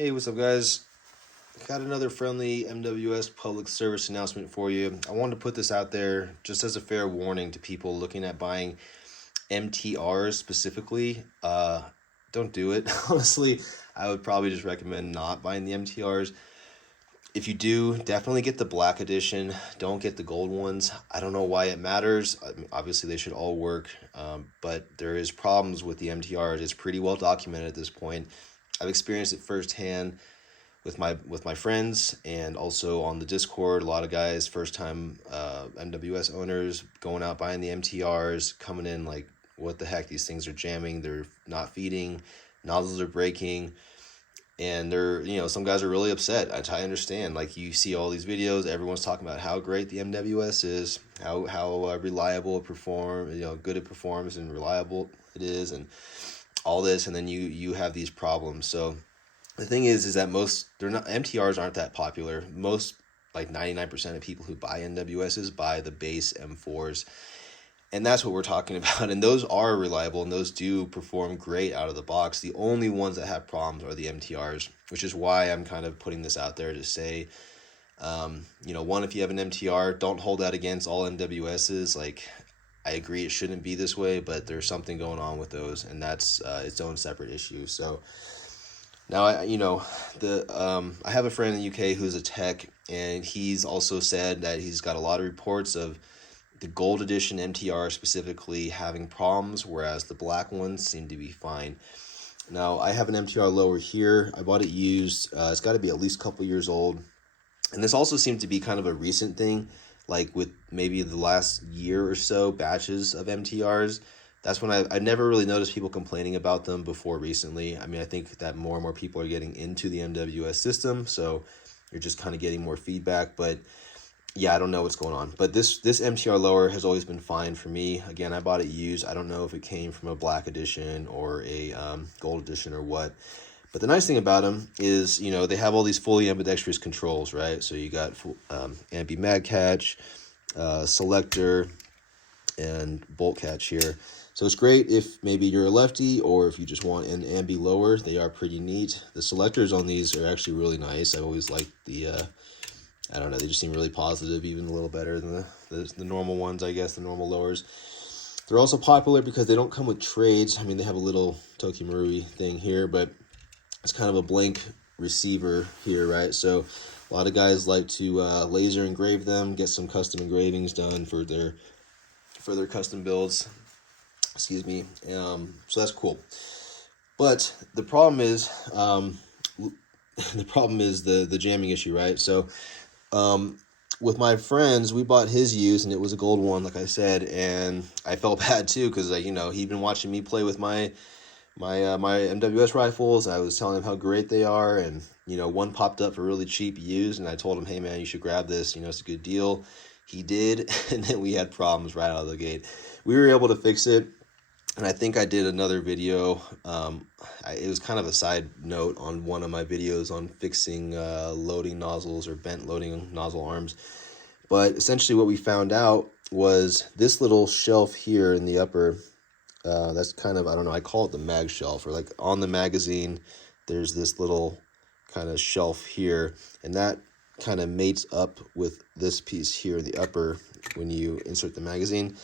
Hey, what's up, guys? Got another friendly MWS public service announcement for you. I wanted to put this out there just as a fair warning to people looking at buying MTRs specifically. Don't do it. Honestly, I would probably just recommend not buying the MTRs. If you do, definitely get the black edition. Don't get the gold ones. I don't know why it matters. I mean, obviously, they should all work, but there is problems with the MTRs. It's pretty well documented at this point. I've experienced it firsthand with my friends, and also on the Discord. A lot of guys, first time MWS owners, going out buying the MTRs, coming in like, what the heck, these things are jamming, they're not feeding, nozzles are breaking, and some guys are really upset. I understand. Like, you see all these videos, everyone's talking about how great the MWS is, how reliable it performs, good it performs and reliable it is, and all this, and then you have these problems. So the thing is that MTRs aren't that popular. Most, like 99% of people who buy MWSs buy the base M4s. And that's what we're talking about. And those are reliable and those do perform great out of the box. The only ones that have problems are the MTRs, which is why I'm kind of putting this out there to say, one, if you have an MTR, don't hold that against all MWSs. Like, I agree it shouldn't be this way, but there's something going on with those, and that's its own separate issue. So now, I have a friend in the UK who's a tech, and he's also said that he's got a lot of reports of the gold edition MTR specifically having problems, whereas the black ones seem to be fine. Now, I have an MTR lower here. I bought it used. It's got to be at least a couple years old. And this also seemed to be kind of a recent thing, like with maybe the last year or so, batches of MTRs. That's when I never really noticed people complaining about them before recently. I mean, I think that more and more people are getting into the MWS system, so you're just kind of getting more feedback. But yeah, I don't know what's going on. But this MTR lower has always been fine for me. Again, I bought it used. I don't know if it came from a black edition or a gold edition or what. But the nice thing about them is, they have all these fully ambidextrous controls, right? So you got ambi mag catch, selector, and bolt catch here. So it's great if maybe you're a lefty or if you just want an ambi lower. They are pretty neat. The selectors on these are actually really nice. I've always liked the, I don't know, they just seem really positive, even a little better than the normal ones, I guess, the normal lowers. They're also popular because they don't come with trades. I mean, they have a little Toki Marui thing here, but it's kind of a blank receiver here, right? So a lot of guys like to laser engrave them, get some custom engravings done for their custom builds. Excuse me. So that's cool. But the problem is the jamming issue, right? So with my friends, we bought his used, and it was a gold one, like I said, and I felt bad too because he'd been watching me play with my MWS rifles. I was telling him how great they are, and one popped up for really cheap used, and I told him, hey man, you should grab this, it's a good deal. He did, and then we had problems right out of the gate. We were able to fix it, and I think I did another video. It was kind of a side note on one of my videos on fixing loading nozzles or bent loading nozzle arms. But essentially what we found out was this little shelf here in the upper, that's kind of, I don't know, I call it the mag shelf, or like on the magazine, there's this little kind of shelf here, and that kind of mates up with this piece here in the upper when you insert the magazine.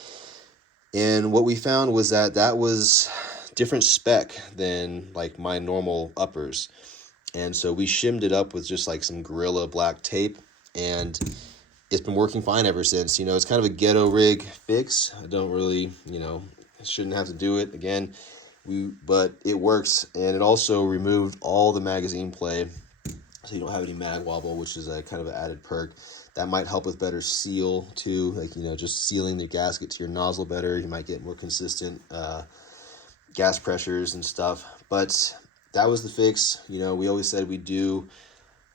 And what we found was that was different spec than like my normal uppers. And so we shimmed it up with just like some Gorilla black tape, and it's been working fine ever since. It's kind of a ghetto rig fix. I don't really, shouldn't have to do it again. But it works, and it also removed all the magazine play, so you don't have any mag wobble, which is a kind of an added perk. That might help with better seal too, like, just sealing the gasket to your nozzle better. You might get more consistent gas pressures and stuff. But that was the fix. We always said we'd do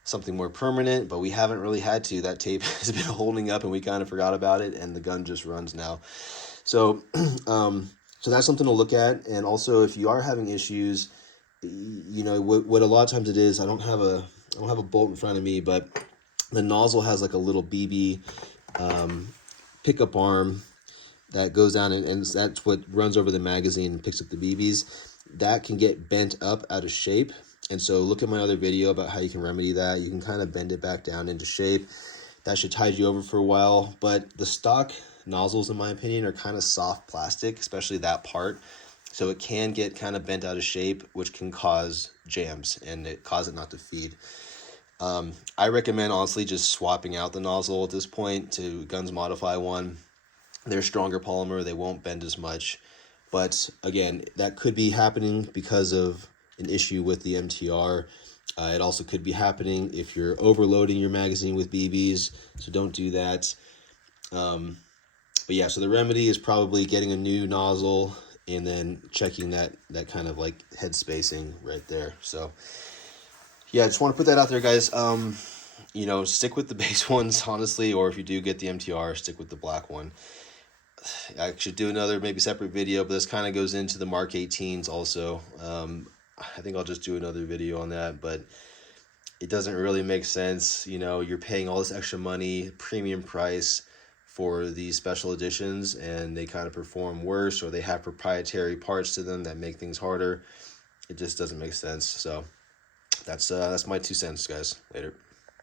something more permanent, but we haven't really had to. That tape has been holding up, and we kind of forgot about it, and the gun just runs now. So, so that's something to look at. And also, if you are having issues, what a lot of times it is, I don't have a bolt in front of me, but the nozzle has like a little BB pickup arm that goes down, and that's what runs over the magazine and picks up the BBs. That can get bent up out of shape, And so look at my other video about how you can remedy that. You can kind of bend it back down into shape. That should tide you over for a while. But the stock nozzles, in my opinion, are kind of soft plastic, especially that part. So it can get kind of bent out of shape, which can cause jams and it cause it not to feed. I recommend honestly just swapping out the nozzle at this point to Guns Modify one. They're stronger polymer, they won't bend as much. But again, that could be happening because of an issue with the MTR. It also could be happening if you're overloading your magazine with BBs, so don't do that. But yeah, so the remedy is probably getting a new nozzle and then checking that kind of like head spacing right there. So yeah, I just want to put that out there, guys. You know, stick with the base ones, honestly, or if you do get the MTR, stick with the black one. I should do another maybe separate video, but this kind of goes into the Mark 18s also. I think I'll just do another video on that, but it doesn't really make sense. You know, you're paying all this extra money, premium price for these special editions, and they kind of perform worse, or they have proprietary parts to them that make things harder. It just doesn't make sense. So that's my 2 cents, guys. Later.